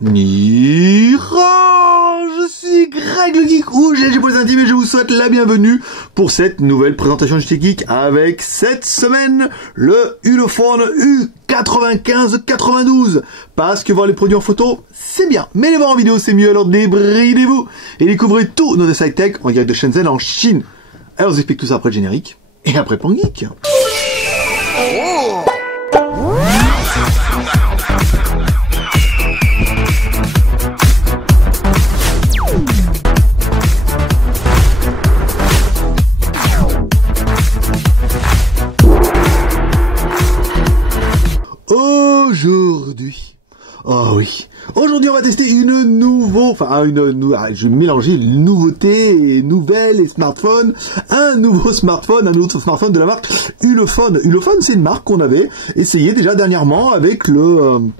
Ni je suis Greg le Geek ou GG pour les intimes et je vous souhaite la bienvenue pour cette nouvelle présentation de JT Geek avec cette semaine le Ulefone U95-92 parce que voir les produits en photo c'est bien mais les voir en vidéo c'est mieux, alors débridez-vous et découvrez tout notre site tech en direct de Shenzhen en Chine. Alors je vous explique tout ça après le générique et après Pan Geek. Aujourd'hui, on va tester je vais mélanger nouveauté et nouvelle et smartphone, un nouveau smartphone, un autre smartphone de la marque Ulefone. Ulefone, c'est une marque qu'on avait essayé déjà dernièrement avec le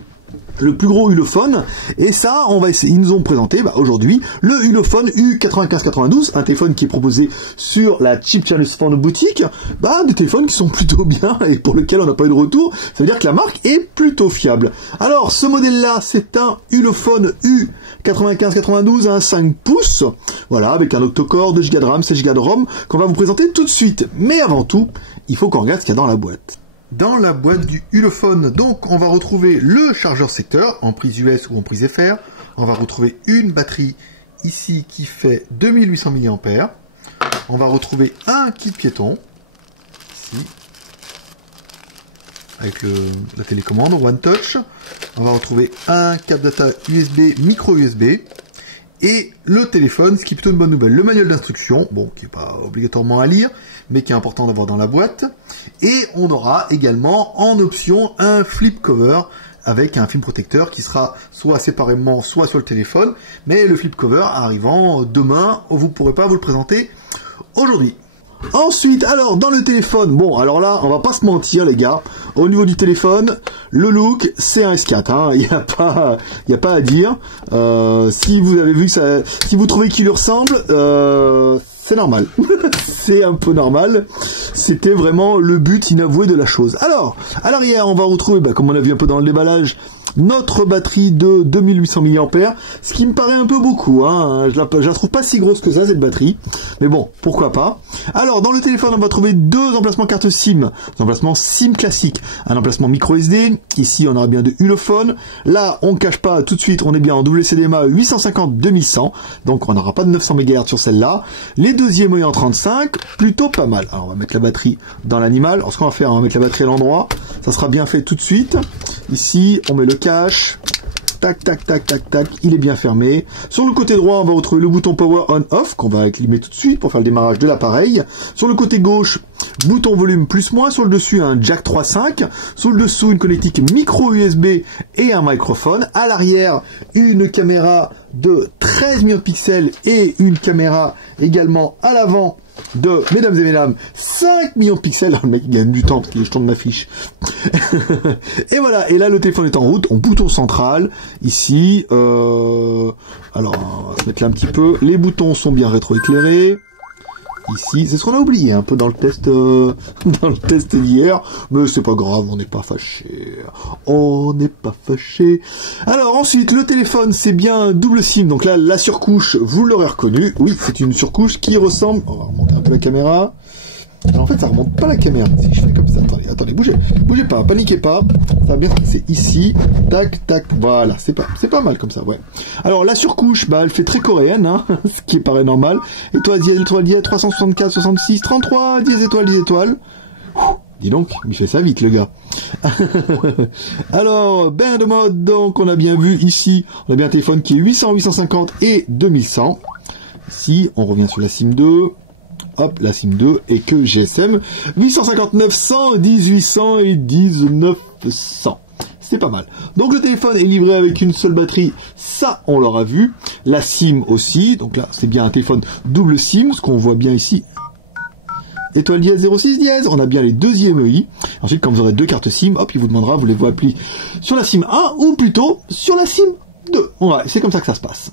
plus gros Ulefone, et ça, on va essayer. Ils nous ont présenté aujourd'hui le Ulefone U95-92, un téléphone qui est proposé sur la Cheap Chinese Phone boutique, des téléphones qui sont plutôt bien et pour lesquels on n'a pas eu de retour. Ça veut dire que la marque est plutôt fiable. Alors, ce modèle-là, c'est un Ulefone U95-92 à 5 pouces, voilà, avec un octa-core, 2 Go de RAM, 16 Go de ROM, qu'on va vous présenter tout de suite. Mais avant tout, il faut qu'on regarde ce qu'il y a dans la boîte. Dans la boîte du Ulefone, donc, on va retrouver le chargeur secteur en prise US ou en prise FR. On va retrouver une batterie ici qui fait 2800 mAh. On va retrouver un kit piéton, ici, avec la télécommande One Touch. On va retrouver un câble data USB, micro USB. Et le téléphone, ce qui est plutôt une bonne nouvelle, le manuel d'instruction, bon, qui n'est pas obligatoirement à lire, mais qui est important d'avoir dans la boîte. Et on aura également en option un flip cover avec un film protecteur qui sera soit séparément, soit sur le téléphone. Mais le flip cover arrivant demain, vous ne pourrez pas vous le présenter aujourd'hui. Ensuite, alors, dans le téléphone, bon, alors là, on va pas se mentir, les gars. Au niveau du téléphone, le look, c'est un S4, hein. Il n'y a pas à dire. Si vous avez vu ça, si vous trouvez qu'il lui ressemble, c'est normal. C'est un peu normal. C'était vraiment le but inavoué de la chose. Alors, à l'arrière, on va retrouver, comme on a vu un peu dans le déballage, notre batterie de 2800 mAh, ce qui me paraît un peu beaucoup, hein. Je la trouve pas si grosse que ça, cette batterie, mais bon, pourquoi pas. Alors, dans le téléphone, on va trouver deux emplacements carte SIM, un emplacement SIM classique, un emplacement micro SD, ici on aura bien de Ulefone, là on cache pas tout de suite, on est bien en WCDMA 850-2100, donc on n'aura pas de 900 MHz sur celle-là, les deuxièmes en 35, plutôt pas mal. Alors on va mettre la batterie dans l'animal, alors ce qu'on va faire, on va mettre la batterie à l'endroit, ça sera bien fait tout de suite, ici on met le cache, tac, tac, tac, tac, tac, il est bien fermé. Sur le côté droit, on va retrouver le bouton Power On-Off, qu'on va acclimer tout de suite pour faire le démarrage de l'appareil. Sur le côté gauche, bouton volume plus-moins. Sur le dessus, un jack 3.5. Sur le dessous, une connectique micro USB et un microphone. À l'arrière, une caméra de 13 millions de pixels et une caméra également à l'avant de, mesdames et mesdames, 5 millions de pixels. Le mec, il gagne du temps parce qu'il est jeton de ma fiche. Et voilà, et là, le téléphone est en route, en bouton central, ici, alors, on va se mettre là un petit peu, les boutons sont bien rétroéclairés, ici, c'est ce qu'on a oublié un peu dans le test d'hier, mais c'est pas grave, on n'est pas fâchés. Alors ensuite, le téléphone, c'est bien double SIM, donc là, la surcouche, vous l'aurez reconnu, oui, c'est une surcouche qui ressemble, on va remonter un peu la caméra. Alors en fait, ça remonte pas la caméra. Si je fais comme ça, attendez, bougez pas, paniquez pas. Ça va bien se passer ici. Tac, tac, voilà. C'est pas mal comme ça, ouais. Alors, la surcouche, elle fait très coréenne, hein, ce qui paraît normal. Étoile, 364, 66, 33, 10 étoiles. Dis donc, il fait ça vite, le gars. Alors, bain de mode, donc, on a bien vu ici, on a bien un téléphone qui est 800, 850 et 2100. Ici, on revient sur la SIM 2. Hop, la SIM 2 et que GSM 859, 100, 1800 et 1900. C'est pas mal. Donc le téléphone est livré avec une seule batterie, ça on l'aura vu. La SIM aussi, donc là c'est bien un téléphone double SIM, ce qu'on voit bien ici. Étoile dièse 06 dièse, on a bien les deux IMEI. Ensuite, quand vous aurez deux cartes SIM, hop, il vous demandera, voulez-vous appeler sur la SIM 1 ou plutôt sur la SIM 2. Ouais, c'est comme ça que ça se passe.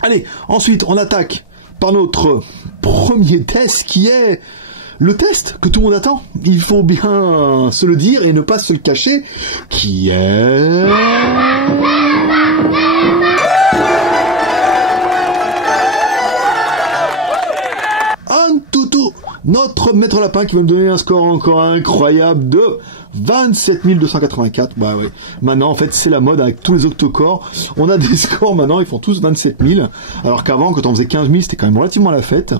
Allez, ensuite on attaque par notre premier test qui est le test que tout le monde attend. Il faut bien se le dire et ne pas se le cacher, qui est notre maître lapin qui va me donner un score encore incroyable de 27 284. Bah ouais. Maintenant, en fait, c'est la mode avec tous les octocores. On a des scores maintenant, ils font tous 27 000. Alors qu'avant, quand on faisait 15 000, c'était quand même relativement la fête.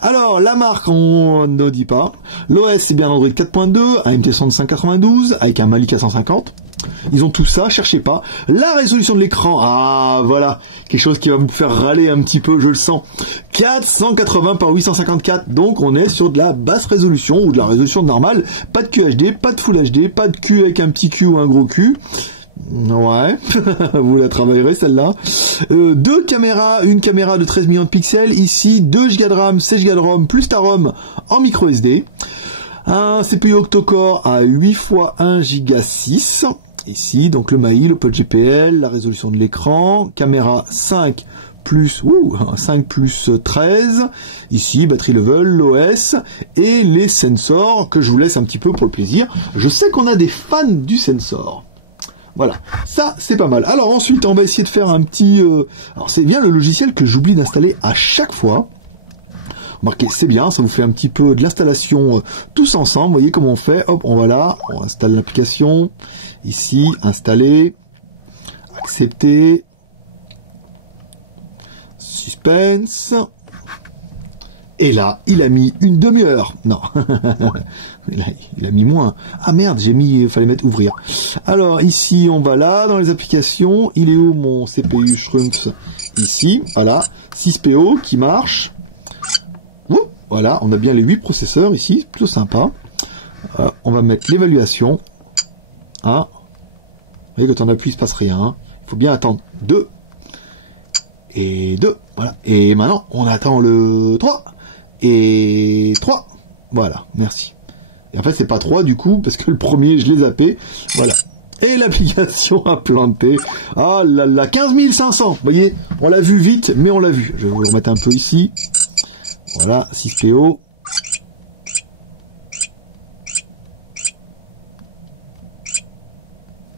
Alors, la marque, on ne dit pas. L'OS, c'est bien Android 4.2, un MT6592 avec un Mali 450. Ils ont tout ça, cherchez pas. La résolution de l'écran, ah voilà, quelque chose qui va me faire râler un petit peu, je le sens. 480 par 854, donc on est sur de la basse résolution ou de la résolution normale. Pas de QHD, pas de Full HD, pas de Q avec un petit Q ou un gros Q. Ouais, vous la travaillerez celle-là. Deux caméras, une caméra de 13 millions de pixels, ici 2 Go de RAM, 16 Go de ROM, plus ta ROM en micro SD. Un CPU octa-core à 8 x 1 Go 6. Ici, donc le MAI, le pod GPL, la résolution de l'écran, caméra 5 plus 13, ici, batterie level, l'OS, et les sensors que je vous laisse un petit peu pour le plaisir. Je sais qu'on a des fans du sensor. Voilà, ça c'est pas mal. Alors ensuite, on va essayer de faire un petit... Alors c'est bien le logiciel que j'oublie d'installer à chaque fois. Remarquez, c'est bien, ça vous fait un petit peu de l'installation tous ensemble. Vous voyez comment on fait. Hop, on va là, on installe l'application. Ici, installer, accepter, suspense. Et là, il a mis une demi-heure. Non, il a mis moins. Ah merde, il fallait mettre ouvrir. Alors ici, on va là, dans les applications. Il est où mon CPU Shrunks? Ici, voilà, 6PO qui marche. Voilà, on a bien les 8 processeurs ici, plutôt sympa. On va mettre l'évaluation. Vous voyez, quand on appuie, il se passe rien. Il faut bien attendre 2. Et 2. Voilà. Et maintenant, on attend le 3. Et 3. Voilà, merci. Et en fait, c'est pas 3 du coup, parce que le premier, je l'ai zappé. Voilà. Et l'application a planté. Ah là là, 15 500. Vous voyez, on l'a vu vite, mais on l'a vu. Je vais vous le remettre un peu ici. Voilà, 6PO.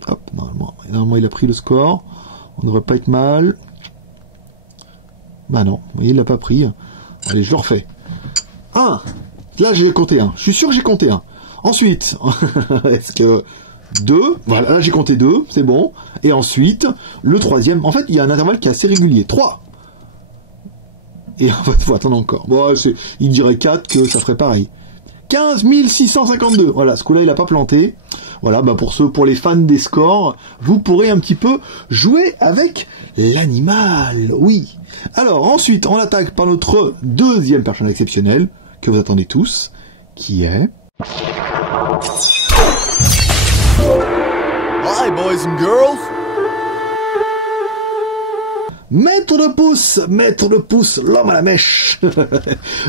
Hop, normalement il a pris le score. On ne devrait pas être mal. Bah non, vous voyez, il l'a pas pris. Allez, je le refais. 1. Là, j'ai compté 1. Je suis sûr que j'ai compté 1. Ensuite, est-ce que 2, voilà, là j'ai compté 2, c'est bon. Et ensuite, le troisième, en fait, il y a un intervalle qui est assez régulier. 3. Et en fait, il faut attendre encore. Bon, il dirait 4 que ça ferait pareil. 15 652. Voilà, ce coup-là, il n'a pas planté. Voilà, bah pour les fans des scores, vous pourrez un petit peu jouer avec l'animal. Oui. Alors, ensuite, on attaque par notre deuxième personnage exceptionnel, que vous attendez tous, qui est... Hi, boys and girls. Maître de pouce, l'homme à la mèche.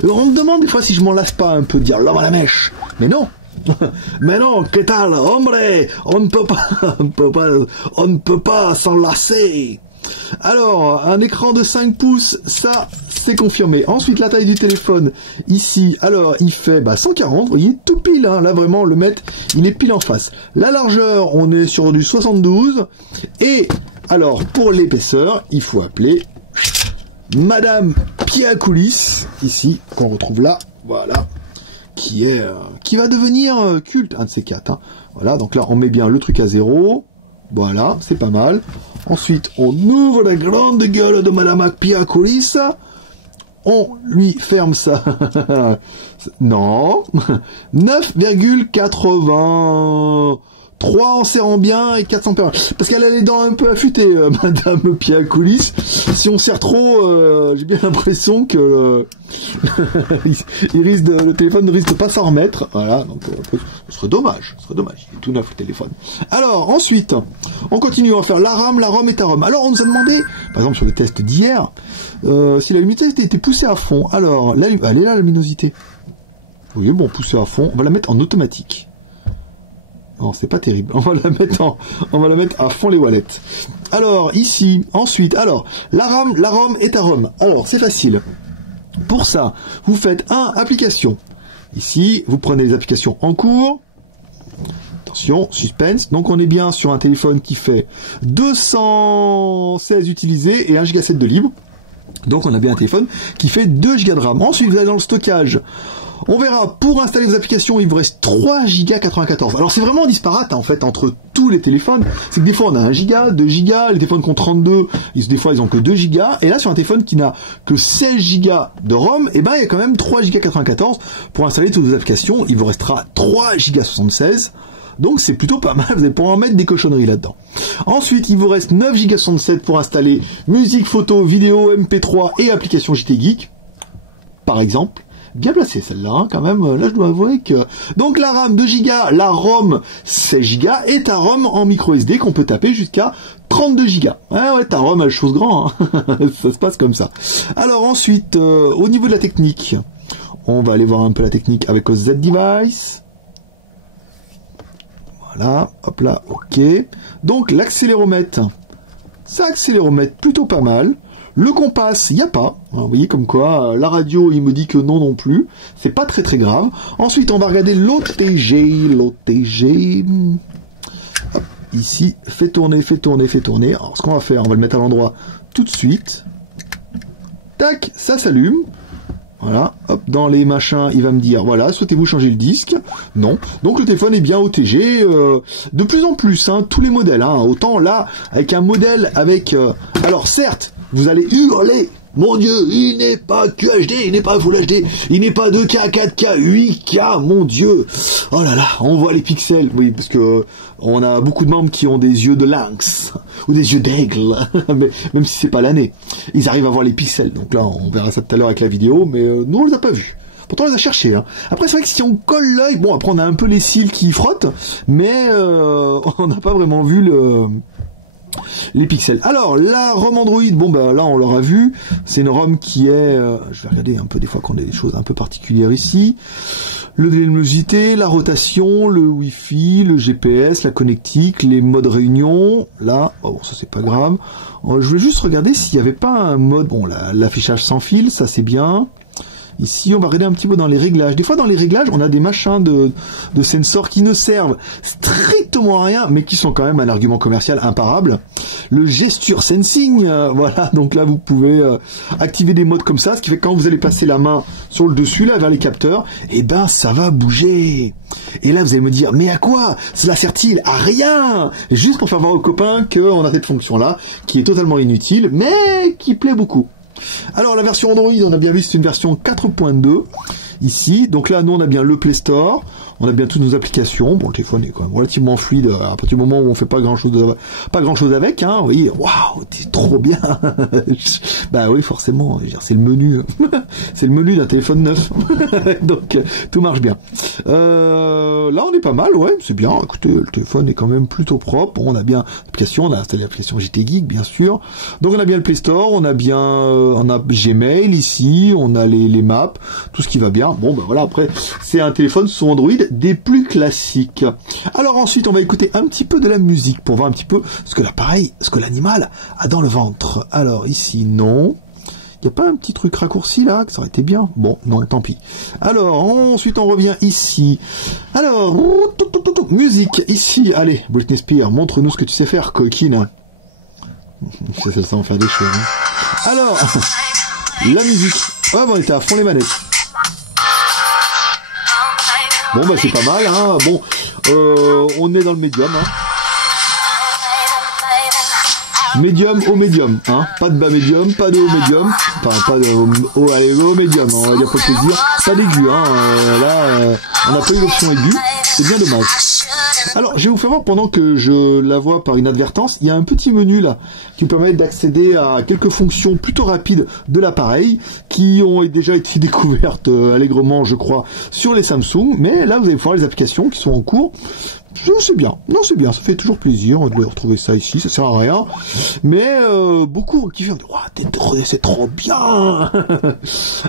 On me demande des fois si je m'en lasse pas un peu de dire l'homme à la mèche. Mais non. Mais non, que tal, hombre, on ne peut pas s'en lasser. Alors, un écran de 5 pouces, ça, c'est confirmé. Ensuite, la taille du téléphone, ici, alors, il fait 140, vous voyez, tout pile, hein, là, vraiment, le mètre, il est pile en face. La largeur, on est sur du 72, et, alors, pour l'épaisseur, il faut appeler Madame Piakoulis, ici, qu'on retrouve là, voilà, qui va devenir culte, un de ces 4, hein. Voilà, donc là, on met bien le truc à 0, voilà, c'est pas mal. Ensuite, on ouvre la grande gueule de Madame Piakoulis. On lui ferme ça. Non. 9,80. 3 en serrant bien et 400 per. Parce qu'elle a les dents un peu affûtées, Madame Piakoulis. Si on serre trop, j'ai bien l'impression que le téléphone ne risque pas s'en remettre. Voilà, donc ce serait dommage. Il est tout neuf le téléphone. Alors, ensuite, on continue à faire la RAM, la ROM et ta ROM. Alors, on nous a demandé, par exemple sur le test d'hier, si la luminosité était poussée à fond. Alors, elle est là, la luminosité. Vous voyez, bon, poussée à fond, on va la mettre en automatique. Non, c'est pas terrible. On va la mettre à fond les wallets. Alors, ici, ensuite, alors, la RAM, la ROM et ta ROM. Alors, c'est facile. Pour ça, vous faites application. Ici, vous prenez les applications en cours. Attention, suspense. Donc, on est bien sur un téléphone qui fait 216 utilisés et 1,7 Go de libre. Donc on a bien un téléphone qui fait 2 Go de RAM. Ensuite, vous allez dans le stockage. On verra, pour installer vos applications, il vous reste 3 Go 94. Alors c'est vraiment disparate en fait entre tous les téléphones. C'est que des fois on a 1 Go, 2 Go, les téléphones qui ont 32, des fois ils ont que 2 Go. Et là sur un téléphone qui n'a que 16 Go de ROM, et ben il y a quand même 3 Go 94 pour installer toutes vos applications. Il vous restera 3 Go 76. Donc c'est plutôt pas mal, vous allez pouvoir en mettre des cochonneries là-dedans. Ensuite, il vous reste 9 Go 67 pour installer musique, photo, vidéo, MP3 et applications JT Geek, par exemple. Bien placé celle-là, hein, quand même, là je dois avouer que... Donc la RAM 2 Go, la ROM 16 Go et ta ROM en micro SD qu'on peut taper jusqu'à 32 Go. Ouais, ta ROM elle chose grand, hein. Ça se passe comme ça. Alors ensuite, au niveau de la technique, on va aller voir un peu la technique avec le Z-Device. Voilà, hop là, ok. Donc l'accéléromètre, ça accéléromètre plutôt pas mal. Le compas, il n'y a pas. Alors, vous voyez comme quoi, la radio, il me dit que non plus. C'est pas très très grave. Ensuite, on va regarder l'OTG. L'OTG. Ici, fait tourner. Alors, ce qu'on va faire, on va le mettre à l'endroit tout de suite. Tac, ça s'allume. Voilà, hop, dans les machins, il va me dire, voilà, souhaitez-vous changer le disque? Non. Donc le téléphone est bien OTG, de plus en plus, hein, tous les modèles, hein. Autant là, avec un modèle avec... alors certes, vous allez hurler, mon Dieu, il n'est pas QHD, il n'est pas Full HD, il n'est pas 2K, 4K, 8K, mon Dieu. Oh là là, on voit les pixels, oui, parce que on a beaucoup de membres qui ont des yeux de lynx, ou des yeux d'aigle, mais même si c'est pas l'année, ils arrivent à voir les pixels. Donc là, on verra ça tout à l'heure avec la vidéo, mais nous on les a pas vus. Pourtant on les a cherchés. Hein. Après c'est vrai que si on colle l'œil, bon après on a un peu les cils qui frottent, mais on n'a pas vraiment vu les pixels. Alors, la ROM Android, bon ben là on l'aura vu, c'est une ROM qui est, je vais regarder un peu des fois qu'on a des choses un peu particulières ici, le délai de luminosité, la rotation, le Wi-Fi, le GPS, la connectique, les modes réunion, là, oh ça c'est pas grave, je voulais juste regarder s'il n'y avait pas un mode, bon l'affichage sans fil, ça c'est bien. Ici, on va regarder un petit peu dans les réglages. Des fois, dans les réglages, on a des machins de sensors qui ne servent strictement à rien, mais qui sont quand même un argument commercial imparable. Le gesture sensing, voilà. Donc là, vous pouvez activer des modes comme ça, ce qui fait que quand vous allez passer la main sur le dessus, là, vers les capteurs, eh ben, ça va bouger. Et là, vous allez me dire, mais à quoi cela sert-il? À rien! Juste pour faire voir aux copains qu'on a cette fonction-là, qui est totalement inutile, mais qui plaît beaucoup. Alors la version Android, on a bien vu, c'est une version 4.2 ici. Donc là, nous on a bien le Play Store, on a bien toutes nos applications. Bon, le téléphone est quand même relativement fluide à partir du moment où on fait pas grand chose avec. Hein. Vous voyez, waouh, c'est trop bien. Bah oui, forcément, c'est le menu, c'est le menu d'un téléphone neuf. Donc tout marche bien. Là, on est pas mal, ouais, c'est bien. Écoutez, le téléphone est quand même plutôt propre. On a bien l'application, on a installé l'application JT Geek, bien sûr. Donc on a bien le Play Store, on a bien, on a Gmail ici, on a les maps, tout ce qui va bien. Bon, ben voilà. Après, c'est un téléphone sous Android des plus classiques. Alors ensuite, on va écouter un petit peu de la musique pour voir un petit peu ce que l'appareil, ce que l'animal a dans le ventre. Alors ici, non. Il n'y a pas un petit truc raccourci là, que ça aurait été bien? Bon, non, tant pis. Alors, ensuite on revient ici. Alors, musique, ici, allez, Britney Spears, montre-nous ce que tu sais faire, coquine. Ça sent faire des choses. Hein. Alors, la musique. Oh, bon, on était à fond les manettes. Bon, bah c'est pas mal, hein. Bon, on est dans le médium, hein. Médium au médium, hein. Pas de bas médium, pas de haut médium. Enfin, pas de haut, allez, haut médium, hein. On va dire pour plaisir. Pas d'aigu, hein. Là, on n'a pas eu l'option aiguë. C'est bien dommage. Alors, je vais vous faire voir, pendant que je la vois par inadvertance, il y a un petit menu là qui vous permet d'accéder à quelques fonctions plutôt rapides de l'appareil qui ont déjà été découvertes allègrement, je crois, sur les Samsung. Mais là, vous allez voir les applications qui sont en cours. C'est bien, non c'est bien, ça fait toujours plaisir de retrouver ça ici, ça sert à rien, mais beaucoup qui font wow, c'est trop bien.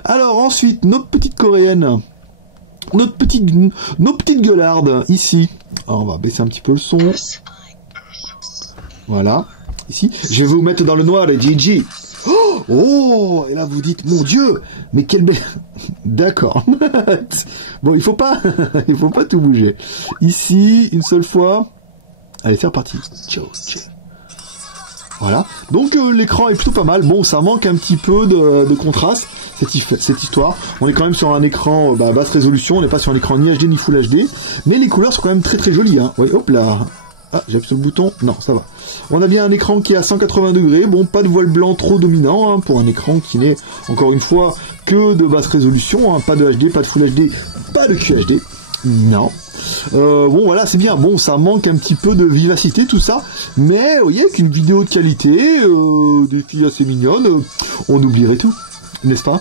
Alors ensuite, notre petite coréenne, nos petites gueulardes ici. Alors, on va baisser un petit peu le son. Voilà, ici. Je vais vous mettre dans le noir les Gigi. Oh, et là vous dites, mon Dieu, mais quelle belle... D'accord. Bon, il faut pas tout bouger. Ici, une seule fois. Allez, c'est reparti. Ciao, ciao. Voilà. Donc l'écran est plutôt pas mal. Bon, ça manque un petit peu de contraste, cette histoire. On est quand même sur un écran basse résolution, on n'est pas sur un écran ni HD ni Full HD, mais les couleurs sont quand même très très jolies. Hein. Oui, hop là. Ah, j'appuie sur le bouton. Non, ça va. On a bien un écran qui est à 180 degrés. Bon, pas de voile blanc trop dominant hein, pour un écran qui n'est, encore une fois, que de basse résolution. Hein. Pas de HD, pas de Full HD, pas de QHD. Non. Bon voilà, c'est bien. Bon, ça manque un petit peu de vivacité tout ça, mais vous voyez, avec une vidéo de qualité, des filles assez mignonnes, on oublierait tout, n'est-ce pas?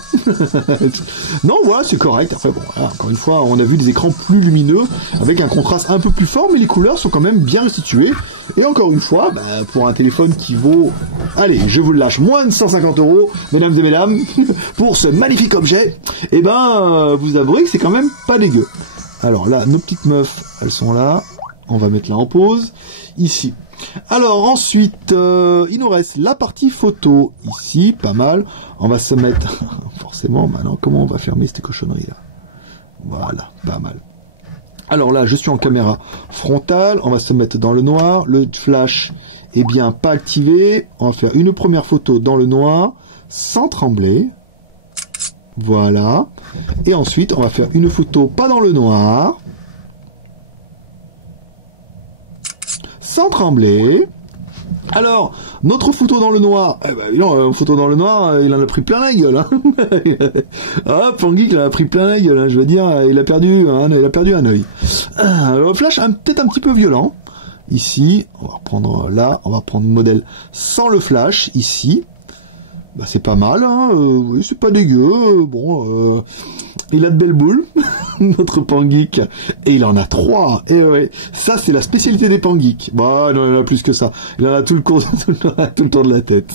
Non, voilà, c'est correct. Après bon, voilà, encore une fois, on a vu des écrans plus lumineux avec un contraste un peu plus fort, mais les couleurs sont quand même bien restituées. Et encore une fois, pour un téléphone qui vaut, allez, je vous le lâche, moins de 150 €, mesdames et mesdames, pour ce magnifique objet, et vous avouerez que c'est quand même pas dégueu. Alors là, nos petites meufs, elles sont là. On va mettre là en pause. Ici. Alors ensuite, il nous reste la partie photo. Ici, pas mal. On va se mettre... Forcément, maintenant, comment on va fermer cette cochonnerie là? Voilà, pas mal. Alors là, je suis en caméra frontale. On va se mettre dans le noir. Le flash est bien pas activé. On va faire une première photo dans le noir, sans trembler. Voilà. Et ensuite, on va faire une photo pas dans le noir, sans trembler. Alors, notre photo dans le noir, photo dans le noir, il en a pris plein la gueule. Hein. Ah, Pangeek, il en a pris plein la gueule. Hein. Je veux dire, il a perdu un œil. Le flash, peut-être un petit peu violent. Ici, on va reprendre là, on va prendre le modèle sans le flash, ici. C'est pas mal, hein, oui, c'est pas dégueu, bon, il a de belles boules, notre Pangeek, et il en a 3, et ouais, ça c'est la spécialité des Pangeek, non, il en a plus que ça, il en a tout le tour de la tête.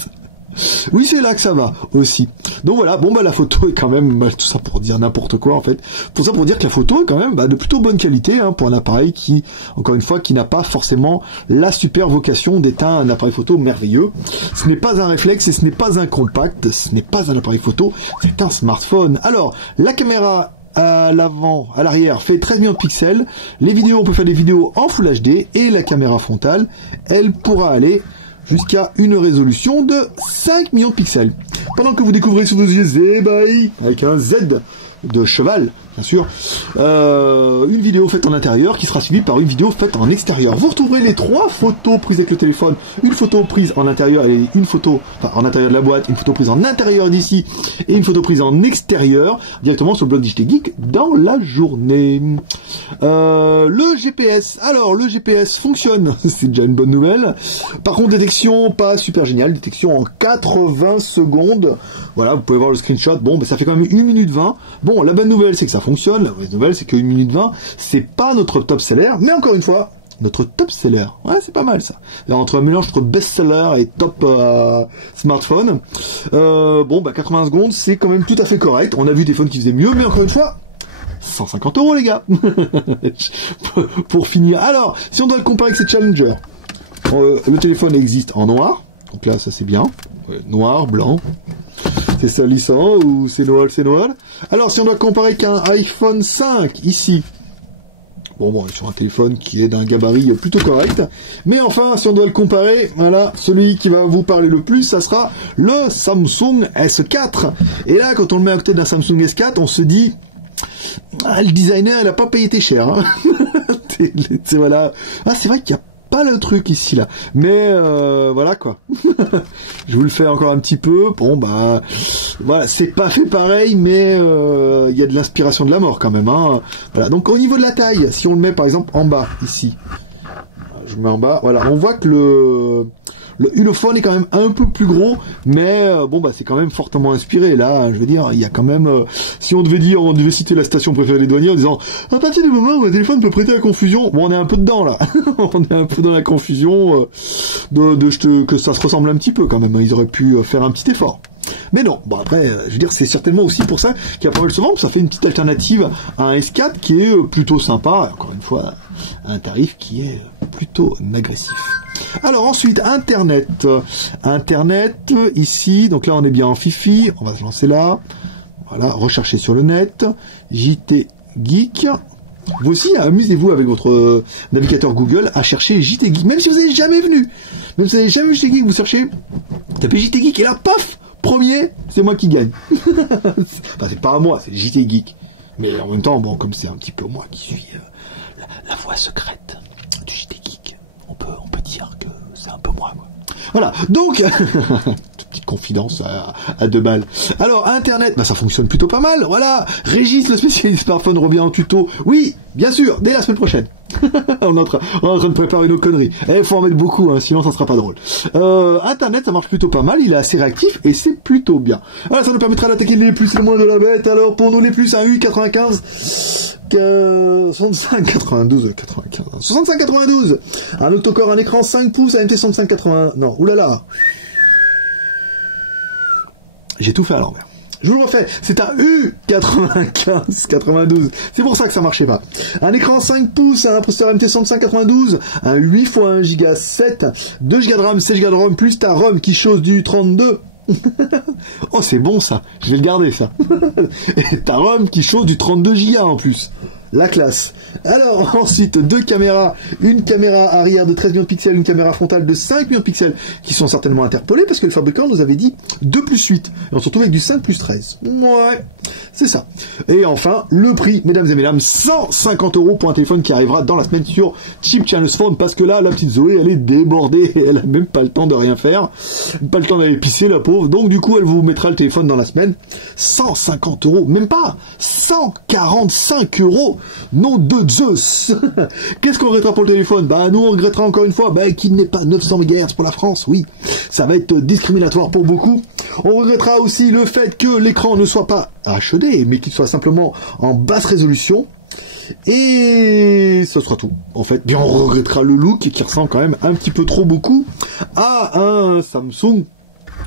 Oui, c'est là que ça va, aussi. Donc voilà, la photo est quand même, tout ça pour dire n'importe quoi, en fait. Tout ça pour dire que la photo est quand même de plutôt bonne qualité, hein, pour un appareil qui, encore une fois, qui n'a pas forcément la super vocation d'être un appareil photo merveilleux. Ce n'est pas un réflexe et ce n'est pas un compact, ce n'est pas un appareil photo, c'est un smartphone. Alors, la caméra à l'avant, à l'arrière, fait 13 millions de pixels. Les vidéos, on peut faire des vidéos en Full HD, et la caméra frontale, elle pourra aller jusqu'à une résolution de 5 millions de pixels. Pendant que vous découvrez sous vos yeux Zebai, avec un Z de cheval, bien sûr, une vidéo faite en intérieur qui sera suivie par une vidéo faite en extérieur. Vous retrouverez les 3 photos prises avec le téléphone, une photo prise en intérieur et une photo, en intérieur de la boîte, une photo prise en intérieur d'ici et une photo prise en extérieur, directement sur le blog d'JT Geek dans la journée. Le GPS, alors le GPS fonctionne, c'est déjà une bonne nouvelle. Par contre, détection pas super géniale, détection en 80 secondes. Voilà, vous pouvez voir le screenshot. Bon, ça fait quand même 1 minute 20. Bon, la bonne nouvelle, c'est que ça fonctionne. La mauvaise nouvelle, c'est que 1 minute 20, c'est pas notre top seller. Mais encore une fois, notre top seller. Ouais, c'est pas mal ça. Là, entre un mélange entre best-seller et top smartphone. 80 secondes, c'est quand même tout à fait correct. On a vu des phones qui faisaient mieux, mais encore une fois, 150 € les gars. Pour finir. Alors, si on doit le comparer avec ces Challenger, le téléphone existe en noir. Donc là, ça c'est bien. Ouais, noir, blanc. C'est salissant ou c'est noir, c'est noir. Alors, si on doit comparer qu'un iPhone 5 ici, sur un téléphone qui est d'un gabarit plutôt correct. Mais enfin, si on doit le comparer, voilà, celui qui va vous parler le plus, ça sera le Samsung S4. Et là, quand on le met à côté d'un Samsung S4, on se dit, le designer, il a pas payé tes cher. Hein. Voilà. Ah, c'est vrai qu'il y a pas le truc ici là, mais voilà quoi. Je vous le fais encore un petit peu. Bon voilà, c'est pas fait pareil, mais il y a de l'inspiration de la mort quand même. Hein. Voilà. Donc au niveau de la taille, si on le met par exemple en bas ici, je le mets en bas. Voilà, on voit que le Ulefone est quand même un peu plus gros, mais c'est quand même fortement inspiré. Là, je veux dire, il y a quand même, si on devait citer la station préférée des douaniers en disant, à partir du moment où un téléphone peut prêter à la confusion, on est un peu dedans là, on est un peu dans la confusion que ça se ressemble un petit peu quand même. Ils auraient pu faire un petit effort. Mais non, après, je veux dire, c'est certainement aussi pour ça qu'il y a pas mal de ventes, ça fait une petite alternative à un S4 qui est plutôt sympa, encore une fois, un tarif qui est plutôt agressif. Alors ensuite, Internet, ici, donc là on est bien en Fifi, on va se lancer là, voilà, rechercher sur le net, JT Geek. Vous aussi, amusez-vous avec votre navigateur Google à chercher JT Geek, même si vous n'êtes jamais venu. Même si vous n'avez jamais vu JT Geek, vous cherchez, tapez JT Geek et là, paf, premier, c'est moi qui gagne. Enfin, c'est pas à moi, c'est JT Geek. Mais en même temps, bon, comme c'est un petit peu moi qui suis la voix secrète du JT Geek, on peut dire que c'est un peu moi, quoi. Voilà, donc, petite confidence à 2 balles. Alors, Internet, bah ça fonctionne plutôt pas mal, voilà. Régis, le spécialiste smartphone, revient en tuto. Oui, bien sûr, dès la semaine prochaine. on est en train de préparer nos conneries. Il faut en mettre beaucoup, hein, sinon ça sera pas drôle. Internet, ça marche plutôt pas mal, il est assez réactif et c'est plutôt bien. Voilà, ça nous permettra d'attaquer les plus et les moins de la bête. Alors, pour nous les plus, un U95... 65-92, un octocore, un écran 5 pouces, un MT65-80, non, oulala, j'ai tout fait à l'envers. Je vous le refais, c'est un U95-92, c'est pour ça que ça marchait pas. Un écran 5 pouces, un processeur MT65-92, un 8 x 1 Go 7, 2 Go de RAM, 16 Go de ROM, plus ta ROM qui chose du 32. Oh, c'est bon ça, je vais le garder ça. Et ta ROM qui chose du 32 Go en plus. La classe. Alors, ensuite, 2 caméras. Une caméra arrière de 13 millions de pixels, une caméra frontale de 5 millions de pixels, qui sont certainement interpolées, parce que le fabricant nous avait dit 2 plus 8. Et on se retrouve avec du 5 plus 13. Ouais, c'est ça. Et enfin, le prix, mesdames et mesdames, 150 € pour un téléphone qui arrivera dans la semaine sur Cheap Channels Phone, parce que là, la petite Zoé, elle est débordée, elle a même pas le temps de rien faire, pas le temps d'aller pisser, la pauvre, donc du coup, elle vous mettra le téléphone dans la semaine. 150 €, même pas 145 €. Nom de Zeus. Qu'est-ce qu'on regrettera pour le téléphone? Bah nous on regrettera encore une fois qu'il n'ait pas 900 MHz pour la France, oui. Ça va être discriminatoire pour beaucoup. On regrettera aussi le fait que l'écran ne soit pas HD, mais qu'il soit simplement en basse résolution. Et ce sera tout, en fait. Bien, on regrettera le look qui ressemble quand même un petit peu trop beaucoup à un Samsung.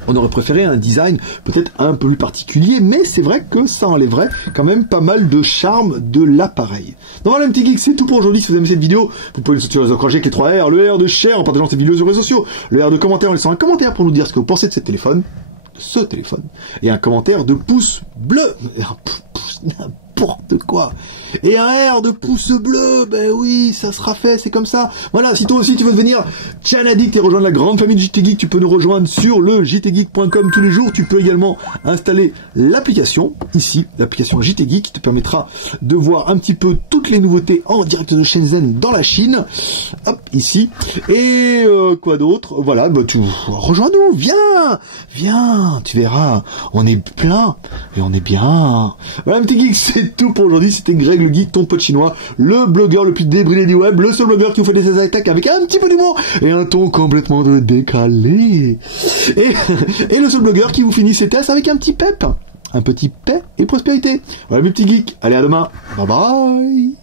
On aurait préféré un design peut-être un peu plus particulier, mais c'est vrai que ça enlèverait quand même pas mal de charme de l'appareil. Donc voilà, petit geek, c'est tout pour aujourd'hui. Si vous aimez cette vidéo, vous pouvez nous soutenir les encourager avec les 3 R, le R de share en partageant cette vidéo sur les réseaux sociaux, le R de commentaire en laissant un commentaire pour nous dire ce que vous pensez de ce téléphone, et un commentaire de pouce bleu, un pouce n'importe quoi, et un R de pouce bleu, ben oui, ça sera fait, c'est comme ça. Voilà, si toi aussi tu veux devenir Chanadict et rejoindre la grande famille de JT Geek, tu peux nous rejoindre sur le jtgeek.com tous les jours. Tu peux également installer l'application, ici, l'application JT Geek, qui te permettra de voir un petit peu toutes les nouveautés en direct de Shenzhen dans la Chine. Hop, ici. Et quoi d'autre? Voilà, bah tu rejoins-nous, viens, tu verras, on est plein et on est bien. Voilà, petit geek, c'est tout pour aujourd'hui. C'était Greg le geek, ton pote chinois, le blogueur le plus débridé du web, le seul blogueur qui vous fait des attaques avec un petit peu d'humour et un ton complètement décalé. Et le seul blogueur qui vous finit ses tests avec un petit pep. Un petit paix et prospérité. Voilà mes petits geeks. Allez, à demain. Bye bye.